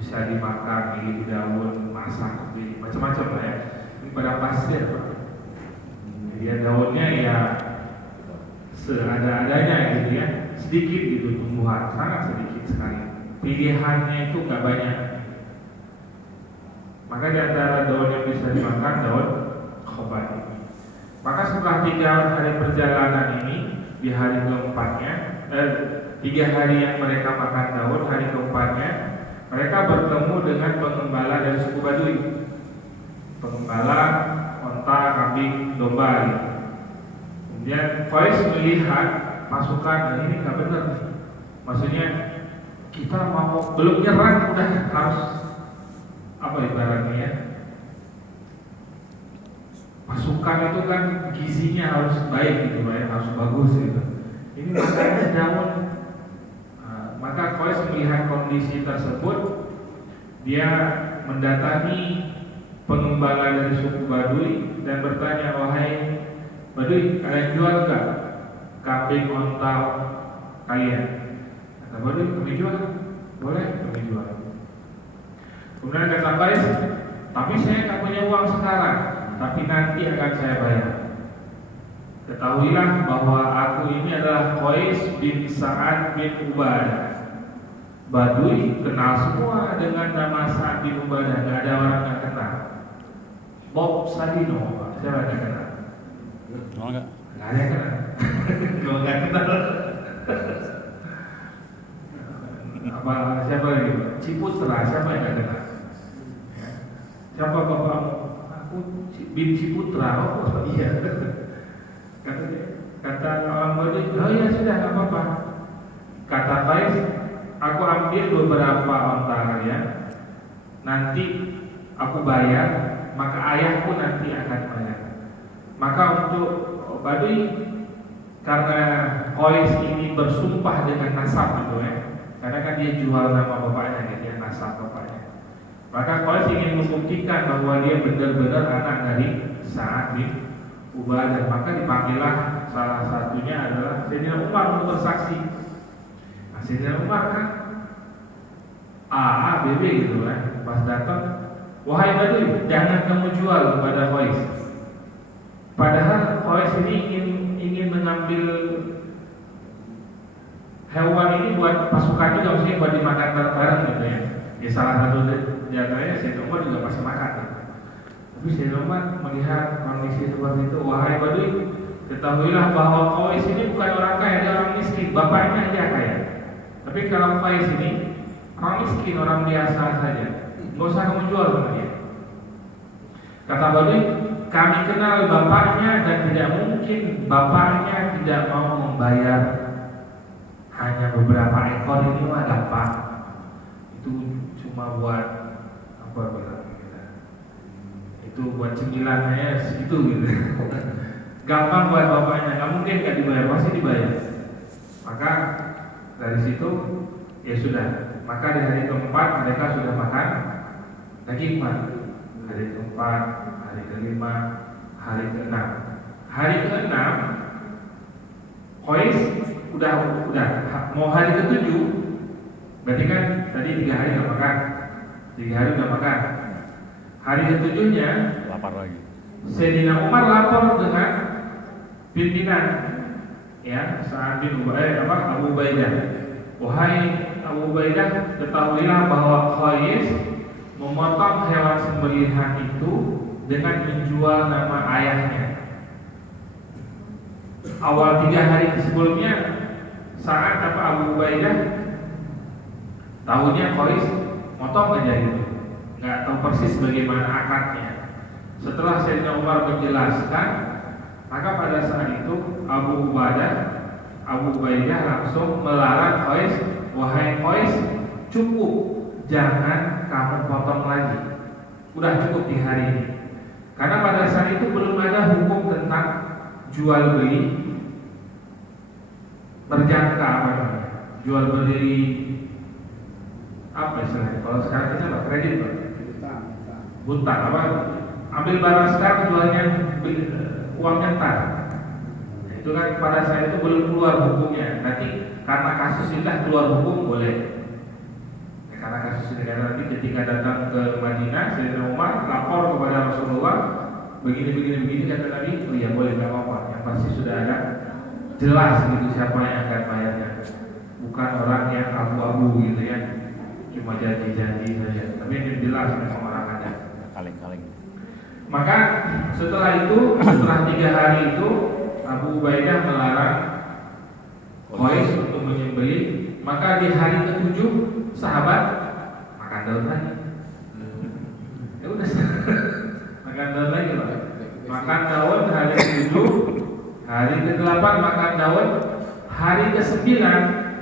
bisa dimakan, milih daun, masak, milih macam-macam lah ya. Ini pada pasir Pak. Dia daunnya ya seada-adanya gitu ya, sedikit gitu tumbuhan, sangat sedikit sekali. Pilihannya itu nggak banyak. Maka di antara daun yang bisa dimakan daun khobat ini. Maka setelah 3 hari perjalanan ini, di hari keempatnya, 3 hari yang mereka makan daun, hari keempatnya mereka bertemu dengan pengembala dari suku Baduy, pengembala onta, kambing, domba. Kemudian Qais melihat pasukan ini nggak benar, maksudnya kita mau belum nyerang udah harus apa ibaratnya ya, pasukan itu kan gizinya harus baik gitu ya, harus bagus gitu. Ini makanya daun. Maka Qais melihat kondisi tersebut, dia mendatangi pengembala dari suku Baduy dan bertanya, wahai Baduy, kalian jual nggak kambing onta kalian? Kata Baduy, kami jual. Boleh, kami jual. Kemudian kata Qais, tapi saya nggak punya uang sekarang, tapi nanti akan saya bayar. Ketahuilah bahwa aku ini adalah Qais bin Sa'ad bin Ubadah. Baduy kenal semua dengan nama Sa'ad bin Ubadah, nggak ada orang nggak kenal. Bob Sadino, siapa yang kenal? Oh, enggak. Nggak ada yang kenal. Kalau nggak kenal, apa siapa lagi? Ciputra, siapa yang nggak kenal? Ya. Siapa bapakmu? Aku bin Ciputra. Oh iya. Kata orang Baduy, oh iya sudah nggak apa-apa. Kata Qais, aku ambil beberapa onta kalian, nanti aku bayar, maka ayahku nanti akan bayar. Maka untuk Baduy, karena Qais ini bersumpah dengan nasab gitu ya, karena kan dia jual nama bapaknya gitu ya, nasab bapaknya. Maka Qais ingin membuktikan bahwa dia benar-benar anak dari Sa'ad bin Ubadah. Maka dipanggillah salah satunya adalah Sayyidina Umar untuk bersaksi. Nah, Sayyidina Umar kan AABB gitu kan, pas datang, wahai Baduy, jangan kamu jual kepada Qais. Padahal Qais ini ingin mengambil hewan ini buat pasukan juga, maksudnya buat dimakan bareng gitu ya. Ya salah satu di antaranya Sayyidina Umar juga pasti makan gitu. Tapi Sayyidina Umar melihat kondisi seperti itu, wahai Baduy, ketahuilah bahwa Qais ini bukan orang kaya, dia orang miskin, bapaknya aja kaya. Tapi kalau Qais ini orang miskin, orang biasa saja, nggak usah kamu jual sama dia. Kata Baduy, kami kenal bapaknya dan tidak mungkin bapaknya tidak mau membayar hanya beberapa ekor ini mah dapat. Itu cuma buat apa bilang kita? Itu buat cemilannya segitu gitu. Gampang buat bapaknya, nggak mungkin nggak dibayar, pasti dibayar. Maka dari situ ya sudah. Maka di hari keempat mereka sudah makan daging Pak. Hari keempat, hari kelima, hari keenam. Hari keenam Qais udah mau hari ketujuh. Berarti kan tadi 3 hari nggak makan, 3 hari udah makan. Hari ketujuhnya Lapar lagi. Sayyidina Umar lapor dengan pimpinan ya Sa'ad bin Abu Ubaidah. Wahai Abu Ubaidah, ketahuilah bahwa Qais memotong hewan sembelihan itu dengan menjual nama ayahnya. Awal 3 hari sebelumnya Sa'ad Abu Ubaidah tahunya Qais motong aja gitu, nggak tahu persis bagaimana akadnya. Setelah Sayyidina Umar menjelaskan, maka pada saat itu Abu Ubaidah langsung melarang Qais, wahai Qais, cukup, jangan kamu potong lagi, udah cukup di hari ini. Karena pada saat itu belum ada hukum tentang jual beli berjangka, apa namanya, jual beli apa istilahnya? Kalau sekarang kita apa? Kredit, Pak? Hutang, apa? Ambil barang sekarang, jualnya uangnya ntar. Nah, itu kan pada saat itu belum keluar hukumnya. Nanti karena kasus ini keluar hukum boleh. Karena kasus ini karena nanti ketika datang ke Madinah, Sayyidina Umar lapor kepada Rasulullah begini kata Nabi, oh iya boleh nggak apa-apa, yang pasti sudah ada jelas gitu siapa yang akan bayarnya, bukan orang yang abu-abu gitu ya, cuma janji-janji saja, tapi yang jelas memang orang ada. Kaleng-kaleng. Maka setelah 3 hari itu Abu Ubaidah melarang Qais untuk menyembelih. Maka di hari ke-7 sahabat makan daun lagi. Ya udah makan daun lagi Pak. Makan daun hari ke-7, hari ke-8 makan daun, hari ke-9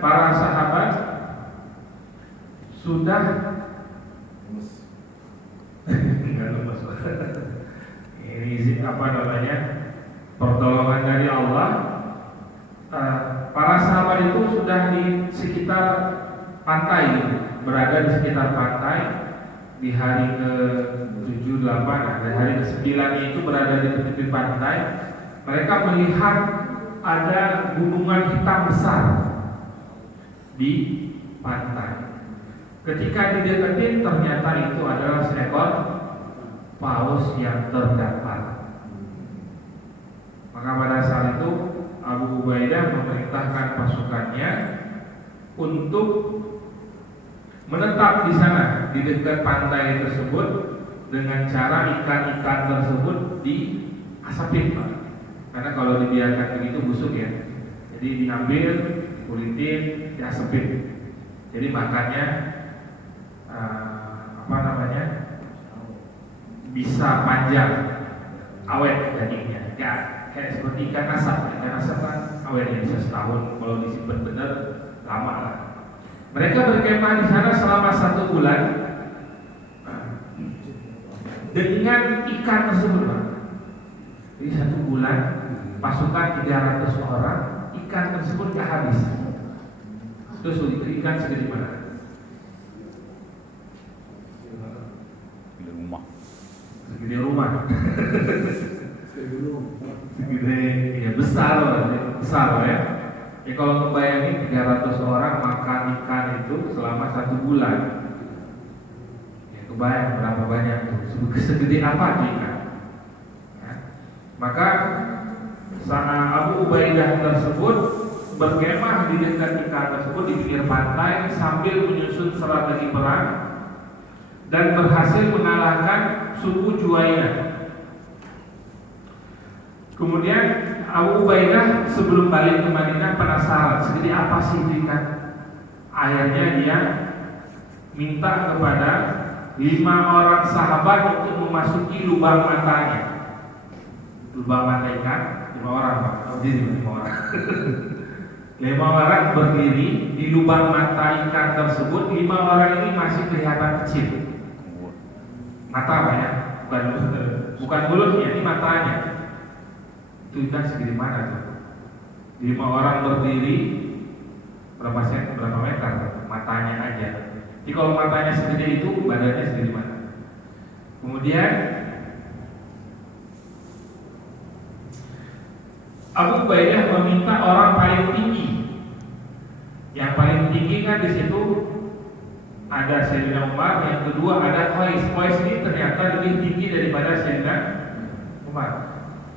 para sahabat sudah enggak lemas. Ini apa namanya? Pertolongan dari Allah. Para sahabat itu sudah di sekitar pantai, berada di sekitar pantai di hari ke-7, 8, dan hari ke-9 itu berada di tepi pantai. Mereka melihat ada gunungan hitam besar di pantai. Ketika dideketin ternyata itu adalah seekor paus yang terdampar. Maka pada saat itu Abu Ubaidah memerintahkan pasukannya untuk menetap di sana di dekat pantai tersebut dengan cara ikan-ikan tersebut diasapin, Pak. Karena kalau dibiarkan begitu busuk ya. Jadi diambil, kulitin, diasapin. Jadi makannya bisa panjang, awet dagingnya. Ya, kayak seperti ikan asap. Ikan asap kan awetnya bisa setahun, kalau disimpan benar lama lah. Mereka berkemah di sana selama 1 bulan dengan ikan tersebut, Pak. Jadi 1 bulan pasukan 300 orang, ikan tersebut gak habis. Terus itu ikan segede mana? Segede rumah. Segede ya besar lah ya. Ya kalau membayangin 300 orang makan ikan itu selama 1 bulan, ya kebayang berapa banyak tuh, segede apa tuh ikan. Ya. Maka Abu Ubaidah tersebut berkemah di dekat ikan tersebut di pinggir pantai sambil menyusun strategi perang dan berhasil mengalahkan suku Juwainah. Kemudian Abu Ubaidah sebelum balik ke Madinah penasaran segede apa sih itu ikan. Akhirnya dia minta kepada 5 orang sahabat untuk memasuki lubang matanya. Lubang mata ikan 5 orang, Pak. Berdiri 5 orang. 5 orang berdiri di lubang mata ikan tersebut. 5 orang ini masih kelihatan kecil. Mata Pak ya, bukan mulutnya, ini matanya. Itu ikan segede mana tuh? 5 orang berdiri berapa meter matanya aja. Jadi kalau matanya segede itu, badannya segede mana? Kemudian Abu Ubaidah meminta orang paling tinggi. Yang paling tinggi kan di situ ada Sayyidina Umar, yang kedua ada Qais. Qais ini ternyata lebih tinggi daripada Sayyidina Umar.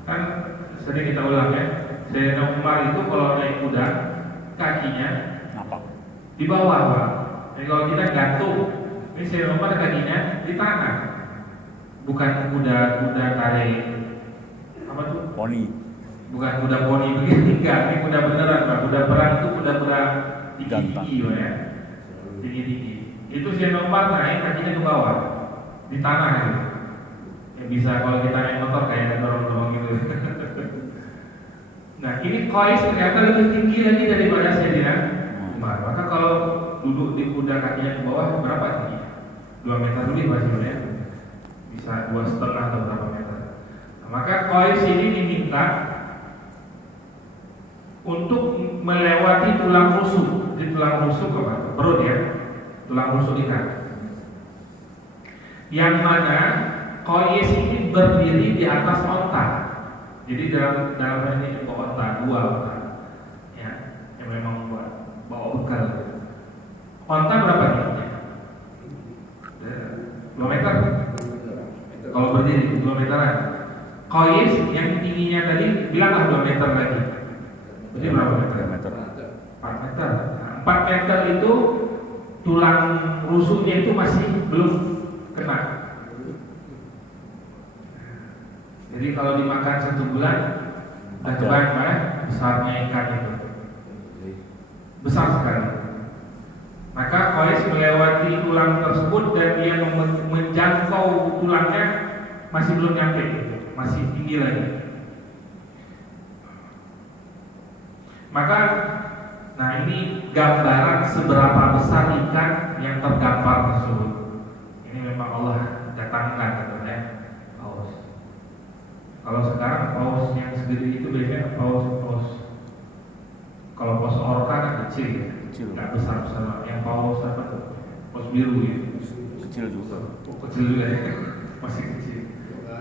Kan sering kita ulang ya, Sayyidina Umar itu kalau naik kuda kakinya di bawah, Pak. Jadi kalau kita gantung, ini Sayyidina Umar kakinya di tanah. Bukan kuda tarik apa tuh? Poni. Bukan kuda poni begini, enggak. Ini kuda beneran, Pak. Kuda perang itu kuda tinggi-tinggi ya. Tinggi-tinggi. Itu Sayyidina Umar naik kakinya ke bawah di tanah gitu. Ya bisa kalau kita naik motor kayak dorong-dorong gitu. Nah ini Qais ternyata lebih tinggi lagi daripada Sayyidina Umar. Maka kalau duduk di kuda kakinya ke bawah berapa tinggi? 2 meter lebih pasti ya. Bisa 2,5 atau berapa meter. Nah, maka Qais ini diminta untuk melewati tulang rusuk. Di tulang rusuk apa? Perut ya. Tulang rusuk ikan. Yang mana Qais ini berdiri di atas onta. Jadi dalam ini onta, 2 onta, ya, yang memang bawa bekal. Onta berapa tingginya? berdiri 2 meteran. Qais yang tingginya tadi bilanglah 2 meter lagi. Jadi berapa meter? 3 meter. 4 meter. Nah, 4 meter itu tulang rusuknya itu masih belum kena. Jadi kalau dimakan 1 bulan, udah kebayang ya besarnya ikan itu. Besar sekali. Maka Qais melewati tulang tersebut dan dia menjangkau tulangnya masih belum nyampe, masih tinggi lagi. Maka, nah ini gambaran seberapa besar ikan yang terdampar tersebut. Ini memang Allah datangkan katanya paus. Kalau sekarang paus yang segede itu biasanya paus. Kalau paus orca kan kecil, nggak besar besar. Yang paus apa tuh? Paus biru ya. Kecil juga. Kecil juga ya. Masih kecil.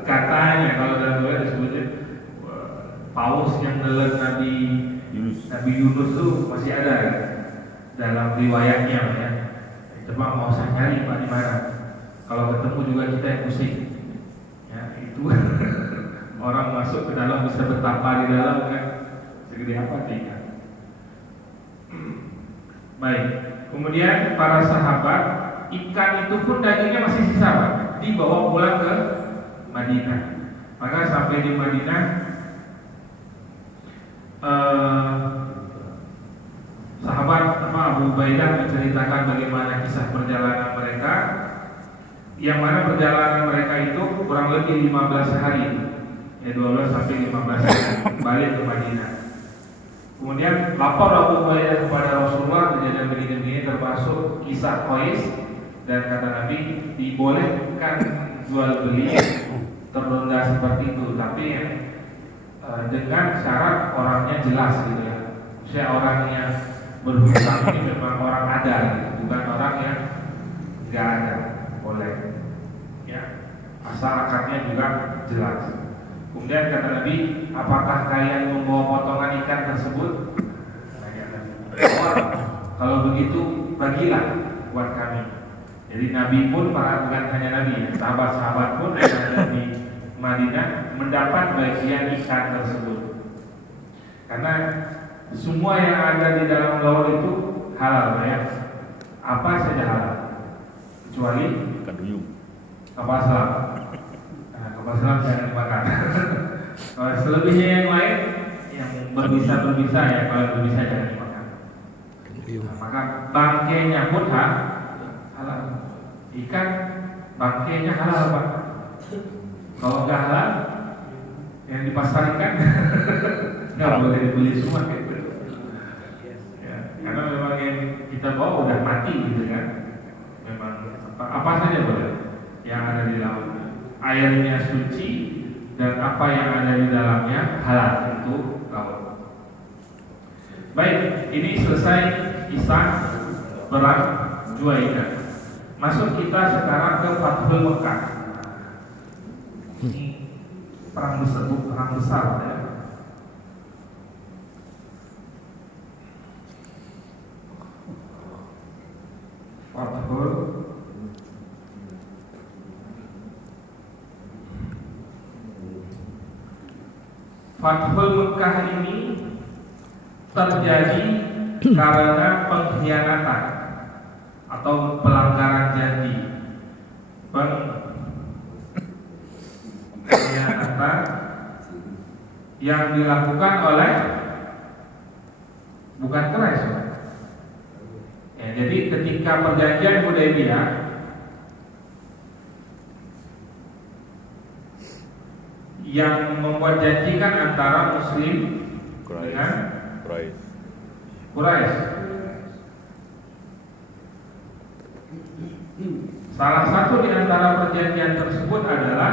Katanya kalau dalam doa disebutnya paus yang nelen Nabi Yunus itu masih ada ya, dalam riwayatnya ya. Coba mau saya nyari Pak di mana. Kalau ketemu juga kita yang pusing. Ya itu orang masuk ke dalam bisa bertapa di dalam kan segede apa dia. Baik. Kemudian para sahabat ikan itu pun dagingnya masih sisa Pak, dibawa pulang ke Madinah. Maka sampai di Madinah sahabat Abu Ubaidah menceritakan bagaimana kisah perjalanan mereka, yang mana perjalanan mereka itu kurang lebih 15 hari, ya 12 sampai 15 hari balik ke Madinah. Kemudian lapor Abu Ubaidah kepada Rasulullah kejadian begini-begini termasuk kisah Qais, dan kata Nabi dibolehkan jual beli tertunda seperti itu, tapi dengan syarat orangnya jelas gitu ya. Saya orang yang berhutang ini memang orang ada, gitu. Bukan orang yang nggak ada, boleh. Ya, asal akadnya juga jelas. Kemudian kata Nabi, apakah kalian membawa potongan ikan tersebut? Kalau begitu bagilah buat kami. Jadi Nabi pun bukan hanya Nabi, sahabat-sahabat pun yang ada di Madinah mendapat bagian ikan tersebut. Karena semua yang ada di dalam gaul itu halal ya. Apa saja halal kecuali Ikan duyung. kapal selam. Nah, kapal selam jangan dimakan. Kalau selebihnya yang lain yang berbisa ya, kalau berbisa jangan dimakan. Nah, maka bangkainya pun halal. Ikan bangkainya halal Pak. Kalau nggak halal yang dipasarkan nggak boleh dibeli semua gitu. Ya, karena memang yang kita bawa udah mati gitu kan. Memang apa saja boleh yang ada di laut. Airnya suci dan apa yang ada di dalamnya halal itu laut. Baik, ini selesai kisah perang Juwaidah. Masuk kita sekarang ke Fathul Mekah. Ini perang besar ya. Fathul Mekah ini terjadi karena pengkhianatan atau pelanggaran janji. Pengkhianatan yang dilakukan oleh bukan Quraisy. Ya, jadi ketika perjanjian Hudaybiyah yang membuat janji kan antara Muslim dengan Quraisy. Salah satu di antara perjanjian tersebut adalah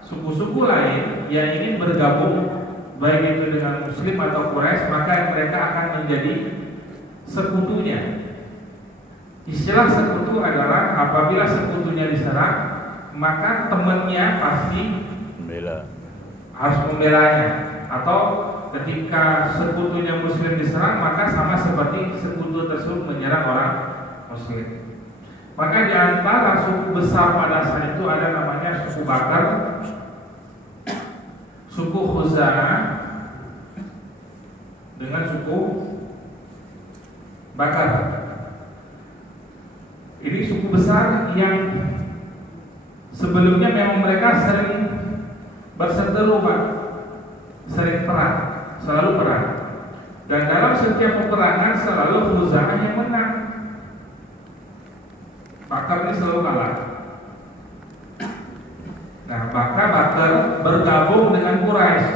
suku-suku lain yang ingin bergabung baik itu dengan Muslim atau Quraisy, maka mereka akan menjadi sekutunya. Istilah sekutu adalah apabila sekutunya diserang, maka temannya pasti harus membelanya. Atau ketika sekutunya Muslim diserang, maka sama seperti sekutu tersebut menyerang orang Muslim. Maka di antara suku besar pada saat itu ada namanya suku Bakar, suku Khuza'ah dengan suku Bakar. Ini suku besar yang sebelumnya memang mereka sering berseteru, Pak, sering perang, selalu perang. Dan dalam setiap peperangan selalu Khuza'ah yang menang. Bakar ini selalu kalah. Nah, maka Bakar bergabung dengan Quraisy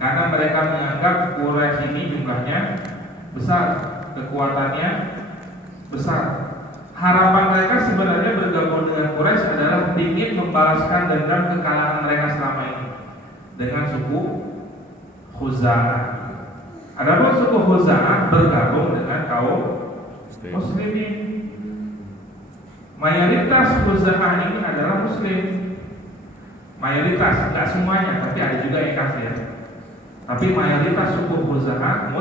karena mereka menganggap Quraisy ini jumlahnya besar, kekuatannya besar. Harapan mereka sebenarnya bergabung dengan Quraisy adalah ingin membalaskan dendam kekalahan mereka selama ini dengan suku Khuza'ah. Adapun suku Khuza'ah bergabung dengan kaum Muslimin. Mayoritas Khuza'ah ini adalah Muslim. Mayoritas, tidak semuanya, tapi ada juga yang kafir. Tapi mayoritas suku Khuza'ah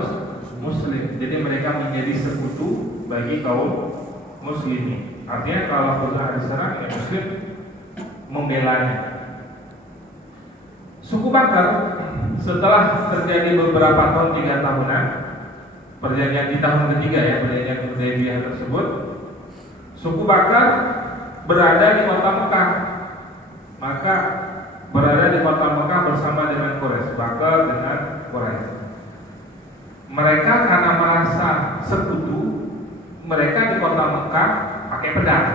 Muslim. Jadi mereka menjadi sekutu bagi kaum Muslimin. Artinya kalau Khuza'ah diserang, ya Muslim membelanya. Suku Bakar setelah terjadi beberapa tahun, 3 tahunan, perjanjian di tahun ketiga ya, perjanjian Hudaybiyah tersebut, suku Bakar berada di kota Mekah. Maka berada di kota Mekah bersama dengan Quraisy, Bakar dengan Quraisy. Mereka karena merasa sekutu, mereka di kota Mekah pakai pedang.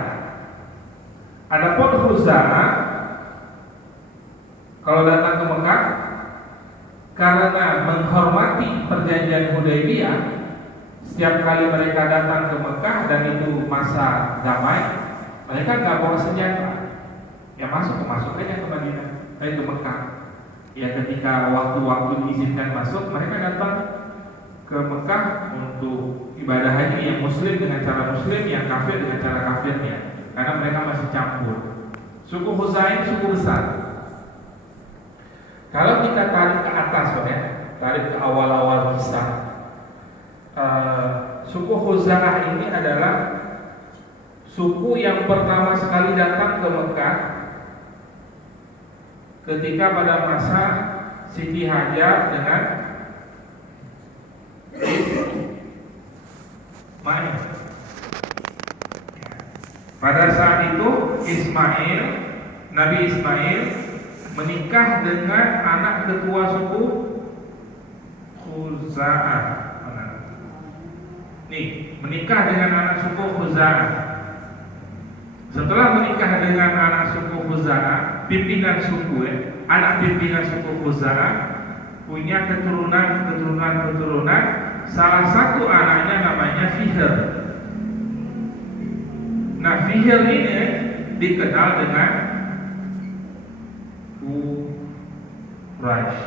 Adapun Khuza'ah kalau datang ke Mekah karena menghormati perjanjian Hudaybiyah, setiap kali mereka datang ke Mekah dan itu masa damai, mereka nggak bawa senjata. Ya masuk aja ke Madinah, ke Mekah. Ya ketika waktu-waktu diizinkan masuk, mereka datang ke Mekah untuk ibadah haji, yang Muslim dengan cara Muslim, yang kafir dengan cara kafirnya, karena mereka masih campur. Suku Khuza'ah ini suku besar. Kalau kita tarik ke atas, ya, tarik ke awal-awal kisah, suku Khuza'ah ini adalah suku yang pertama sekali datang ke Mekah ketika pada masa Siti Hajar dengan Ismail. Pada saat itu Nabi Ismail menikah dengan anak ketua suku Khuza'ah. Nih, menikah dengan anak suku Khuza'ah. Setelah menikah dengan anak suku Khuza'ah, pimpinan suku, anak pimpinan suku Khuza'ah punya keturunan. Salah satu anaknya namanya Fihr. Nah, Fihr ini dikenal dengan Quraisy.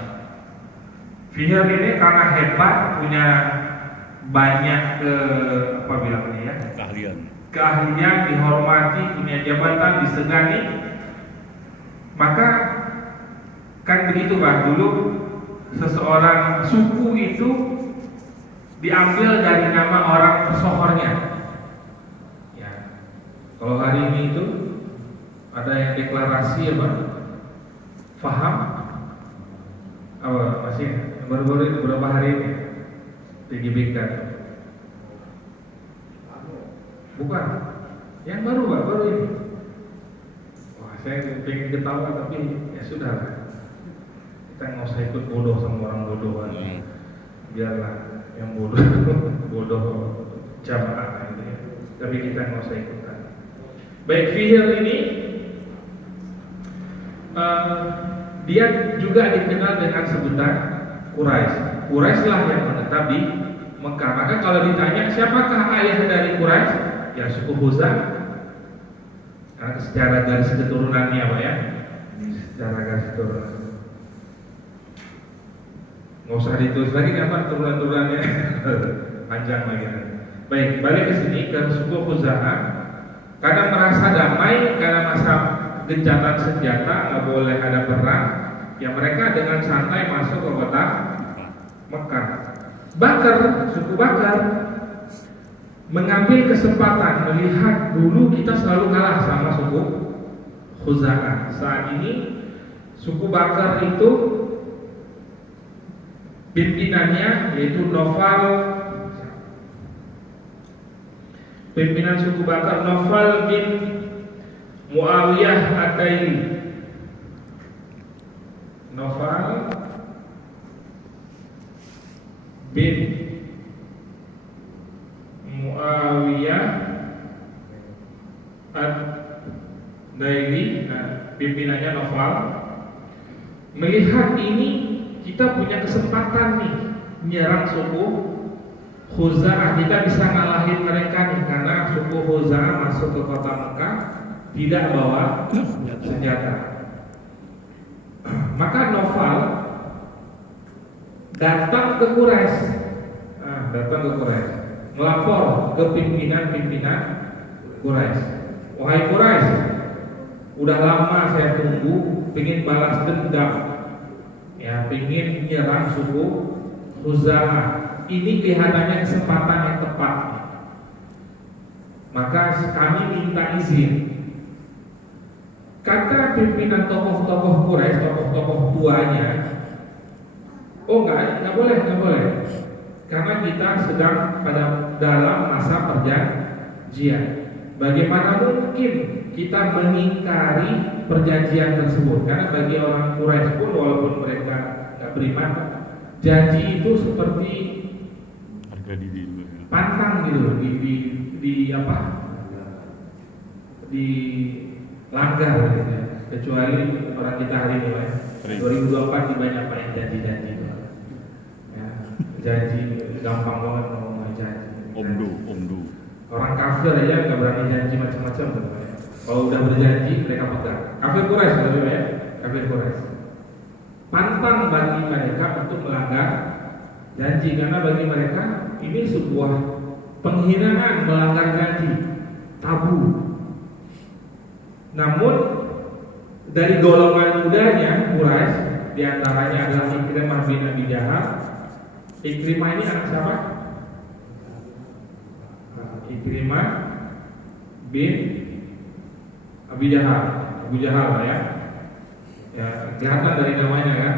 Fihr ini karena hebat, punya banyak keahlian, dihormati, punya jabatan, disegani. Maka kan begitu, Pak, dulu seseorang suku itu diambil dari nama orang pesohornya. Ya. Kalau hari ini itu ada yang deklarasi apa? Faham? Masih baru-baru ini, beberapa hari ini TGBK. Bukan. Yang baru, Pak, baru ini. Wah, saya pengen ketawa tapi ya sudah. Kita nggak usah ikut bodoh sama orang bodoh kan. Biarlah yang bodoh jamaah gitu ya. Tapi kita nggak usah ikutan. Baik, Fihr ini dia juga dikenal dengan sebutan Quraisy. Quraisy lah yang menetap di Mekah. Maka kalau ditanya siapakah ayah dari Quraisy, ya suku Khuza'ah. Karena secara garis keturunannya, Pak, ya. Secara garis keturunan. Nggak usah ditulis lagi apa turunan-turunannya. Panjang lagi. Baik, balik ke sini ke suku Khuza'ah. Karena merasa damai, karena masa gencatan senjata, nggak boleh ada perang, ya mereka dengan santai masuk ke kota Mekah. Bakar, suku Bakar mengambil kesempatan melihat dulu kita selalu kalah sama suku Khuza'ah. Saat ini suku Bakar itu pimpinannya yaitu Nofal, pimpinan suku Bakar Nofal bin Muawiyah Ad-Daili. Nofal bin Muawiyah Ad-Daili, pimpinannya Nofal. Melihat ini kita punya kesempatan nih menyerang suku Khuza'ah, kita bisa ngalahin mereka nih karena suku Khuza'ah masuk ke kota Mekah tidak bawa senjata. Maka Nofal datang ke Quraisy, melapor ke pimpinan Quraisy. Wahai Quraisy, udah lama saya tunggu, pengen balas dendam, ya, pengen menyerang suku Khuza'ah. Ini kelihatannya kesempatan yang tepat. Maka kami minta izin. Kata pimpinan tokoh-tokoh Quraisy, tokoh-tokoh tuanya, oh enggak boleh, karena kita sedang dalam masa perjanjian. Bagaimana mungkin kita mengingkari perjanjian tersebut? Karena bagi orang Quraisy pun walaupun mereka nggak beriman, janji itu seperti harga diri pantang gitu, di langgar gitu ya. Kecuali orang kita hari ini ya. 2024 di banyak banyak janji-janji itu. Ya, janji gampang banget ngomong janji. Omdu. Orang kafir aja nggak berani janji macam-macam. Kalau udah berjanji mereka pegang. Kafir Quraisy lebih ya, kafir Quraisy. Pantang bagi mereka untuk melanggar janji karena bagi mereka ini sebuah penghinaan, melanggar janji, tabu. Namun dari golongan mudanya Quraisy, diantaranya adalah Ikrimah bin Abi Jahal. Ikrimah ini anak siapa? Ikrimah bin Abi Jahal, Abu Jahal ya. Ya, kelihatan dari namanya kan.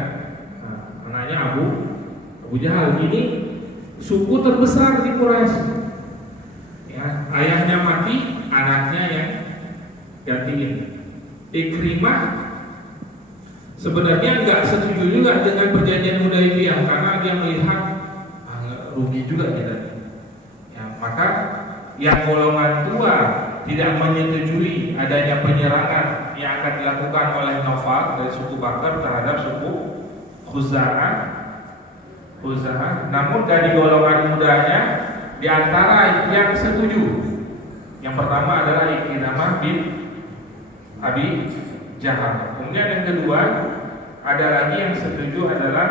Anaknya Abu Jahal. Ini suku terbesar di Quraisy. Ya, ayahnya mati, anaknya yang gantiin. Ikrimah sebenarnya nggak setuju juga dengan perjanjian Hudaybiyah karena dia melihat rugi juga kita. Ya, maka yang golongan tua tidak menyetujui adanya penyerangan yang akan dilakukan oleh Nofal dari suku Bakar terhadap suku Khuza'ah. Namun dari golongan mudanya di antara yang setuju, yang pertama adalah Ikrimah bin Abi Jahal. Kemudian yang kedua ada lagi yang setuju adalah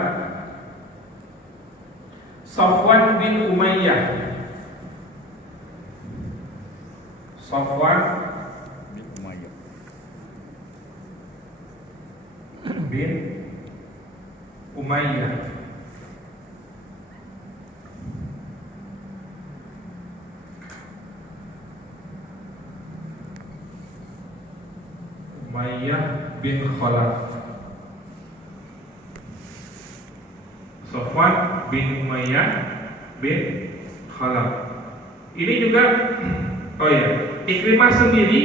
Safwan bin Umayyah. Safwan bin Umayyah. Umayyah bin Khalaf. Safwan bin Umayyah bin Khalaf. Ini juga Ikrimah sendiri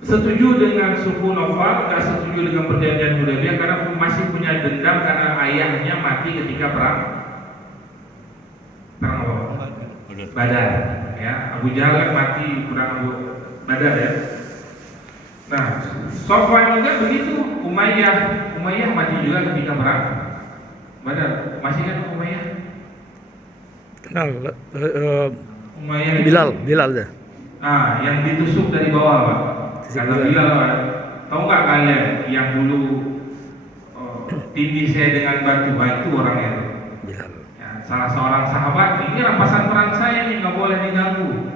setuju dengan suku Nofal, tidak setuju dengan perjanjian Hudaybiyah karena masih punya dendam karena ayahnya mati ketika perang Badar. Ya, Abu Jahal mati perang Badar ya. Nah, Safwan juga begitu. Umayyah mati juga ketika perang Badar. Masih kan Umayyah? Kenal. Umayyah Bilal ya. Nah, yang ditusuk dari bawah, Pak. Kata Bilal, tahu nggak kalian yang dulu tindih saya dengan batu orangnya itu? Bilal. Ya, salah seorang sahabat, ini rampasan perang saya nih, nggak boleh diganggu.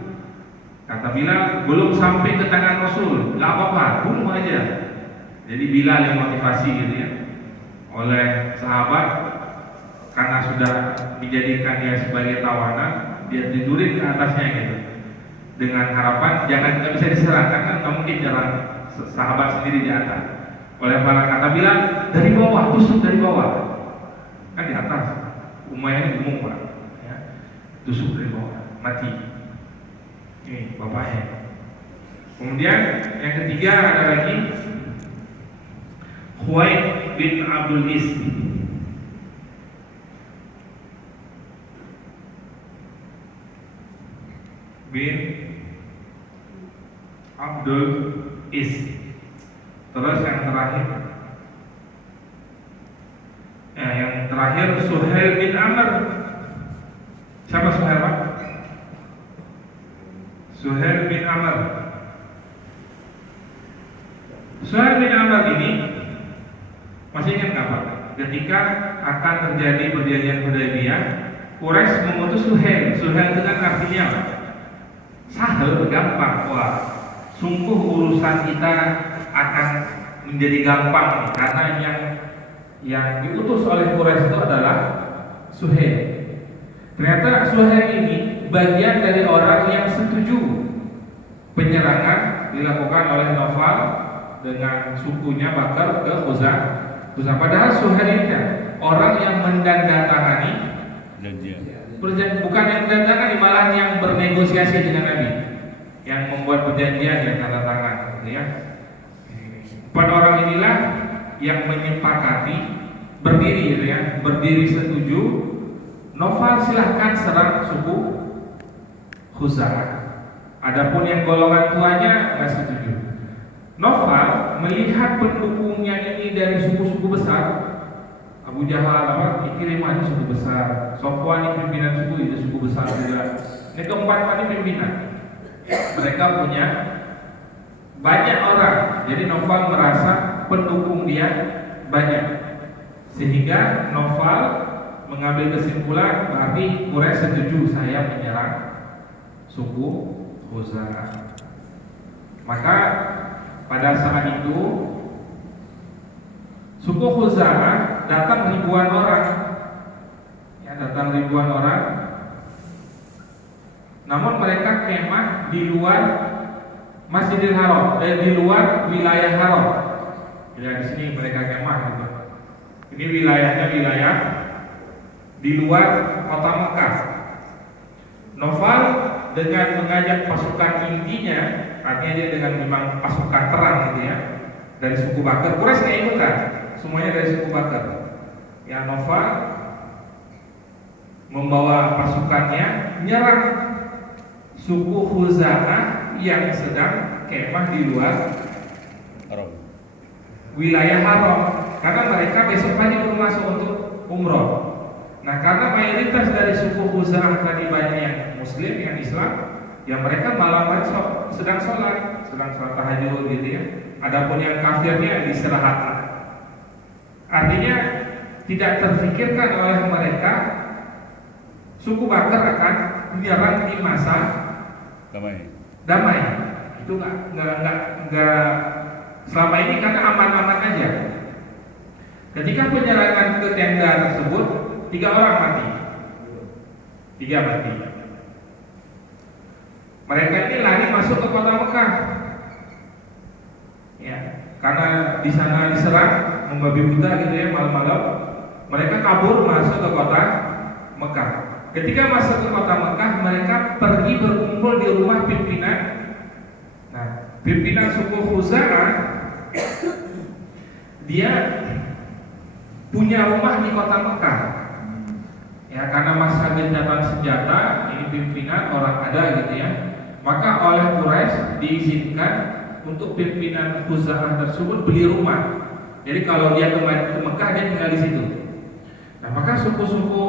Kata Bilal, belum sampai ke tangan Rasul, nggak apa-apa, bunuh aja. Jadi Bilal yang motivasi gitu ya, oleh sahabat karena sudah dijadikan dia sebagai tawanan. dia tidurin ke atasnya gitu, dengan harapan jangan nggak bisa diserang karena nggak mungkin nyerang sahabat sendiri di atas. Oleh para kata bilang dari bawah, tusuk dari bawah, kan di atas Umayyah ini gemuk pak, ya. Tusuk dari bawah, mati. Ini bapaknya. Kemudian yang ketiga ada lagi Khuwaid bin Abdul Is. Bin Abdul Is. Terus yang terakhir Suhail bin Amr. Siapa Suhail pak? Suhail bin Amr. Suhail bin Amr ini masih ingat nggak pak? Ketika akan terjadi perjanjian Hudaybiyah, Quraisy mengutus Suhail. Suhail itu kan artinya apa? Sahel, gampang. Wah, sungguh urusan kita akan menjadi gampang karena yang diutus oleh Quraisy itu adalah Suhail. Ternyata Suhail ini bagian dari orang yang setuju penyerangan dilakukan oleh Nawfal dengan sukunya Bakar ke Khuzah. Padahal Suhail ini kan orang yang mendandatangani perjanjian, bukan yang mendandatangani, malah yang bernegosiasi dengan Nabi, yang membuat perjanjian yang tanda tangan, gitu ya. 4 orang inilah yang menyepakati berdiri, gitu ya, berdiri setuju. Nawfal silahkan serang suku Khuzah. Adapun yang golongan tuanya nggak setuju. Nawfal melihat pendukungnya ini dari suku-suku besar, Abu Jahal, Ikrimah ini suku besar, Sofwan ini pimpinan suku, itu suku besar juga. Ini keempat ini pimpinan. Mereka punya banyak orang, jadi Nawfal merasa pendukung dia banyak, sehingga Nawfal mengambil kesimpulan berarti Quraisy setuju saya menyerang suku Khuzah. Maka pada saat itu suku Khuzah datang ribuan orang, ya, namun mereka kemah di luar Masjidil Haram, di luar wilayah Haram. Ya, di sini mereka kemah gitu. Ini wilayahnya wilayah di luar kota Mekah. Nawfal dengan mengajak pasukan intinya, artinya dia dengan memang pasukan perang gitu ya, dari suku Bakar. Quraisy nggak ikutan, semuanya dari suku Bakar. Ya, Nawfal membawa pasukannya menyerang suku Khuza'ah yang sedang kemah di luar wilayah Haram, karena mereka besok pagi baru masuk untuk umroh. Nah, karena mayoritas dari suku Khuza'ah tadi banyak yang Muslim, yang Islam, ya mereka malam sedang sholat tahajud gitu ya. Adapun yang kafirnya istirahat. Artinya tidak terfikirkan oleh mereka suku Bakar akan menyerang di masa damai. Itu nggak selama ini karena aman-aman aja. Ketika penyerangan ke tenda tersebut, 3 orang mati. Mereka ini lari masuk ke kota Mekah. Ya, karena di sana diserang, membabi buta gitu ya, malam-malam. Mereka kabur masuk ke kota Mekah. Ketika masuk ke kota Mekah, mereka pergi berkumpul di rumah pimpinan. Nah, pimpinan suku Khuza'ah, dia punya rumah di kota Mekah. Ya, karena masa gencatan senjata, ini pimpinan orang ada gitu ya. Maka oleh Quraisy diizinkan untuk pimpinan Khuza'ah tersebut beli rumah. Jadi kalau dia ke Mekah, dia tinggal di situ. Nah, maka suku-suku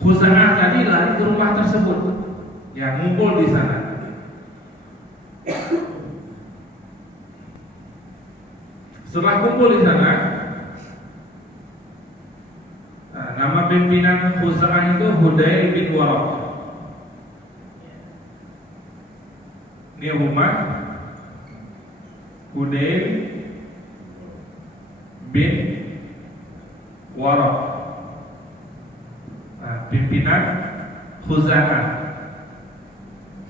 Khuza'ah tadi lari ke rumah tersebut, ya, ngumpul di sana. Setelah kumpul di sana, nah, nama pimpinan Khuza'ah itu Hudail bin Waraq. Ini rumah Hudail bin Waraq. Nah, pimpinan Khuza'ah.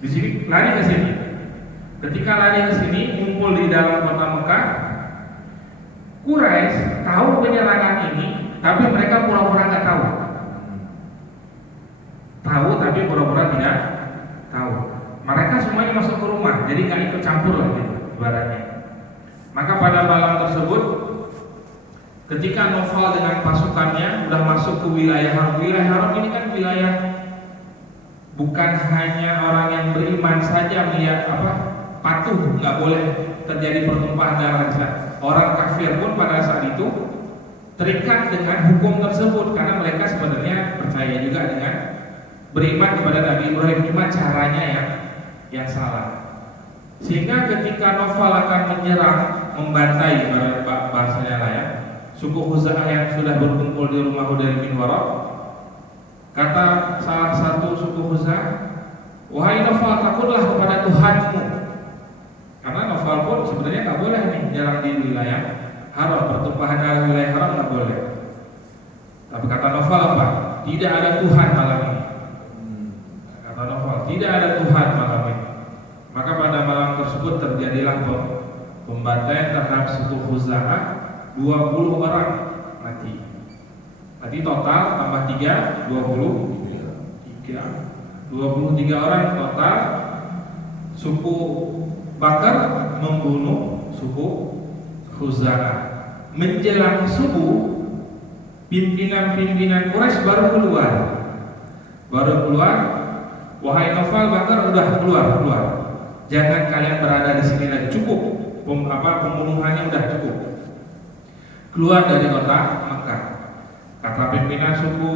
Di sini lari ke sini. Ketika lari ke sini, ngumpul di dalam kota Mekah. Quraisy tahu penyerangan ini, tapi mereka pura-pura nggak tahu. Tahu tapi pura-pura tidak tahu. Mereka semuanya masuk ke rumah, jadi nggak ikut campur lah gitu, ibaratnya. Maka pada malam tersebut, ketika Naufal dengan pasukannya udah masuk ke wilayah haram ini kan wilayah bukan hanya orang yang beriman saja melihat patuh, nggak boleh terjadi pertumpahan darah. Orang kafir pun pada saat itu terikat dengan hukum tersebut karena mereka sebenarnya percaya juga dengan beriman kepada Nabi Ibrahim, cuma caranya yang salah. Sehingga ketika Naufal akan menyerang, membantai bahasanya lah ya, suku Khuza'ah yang sudah berkumpul di rumah Hudayl bin Waraq, kata salah satu suku Khuza'ah, wahai Naufal, takutlah kepada Tuhanmu. Karena Naufal pun sebenarnya nggak boleh nih menyerang di wilayah haram, pertumpahan darah wilayah haram nggak boleh. Tapi kata Naufal apa? Tidak ada Tuhan malam ini. Kata Naufal, tidak ada Tuhan malam ini. Maka pada malam tersebut terjadilah pembantaian terhadap suku Khuza'ah, 20 orang mati. Tadi total tambah 3, 23 orang total. Suku Bakar membunuh suku Khuza'ah. Menjelang subuh, pimpinan Quraisy baru keluar. Wahai Naufal, Bakar udah keluar. Jangan kalian berada di sini lagi, cukup. Pembunuhannya udah cukup. Keluar dari kota Mekah. Kata pimpinan suku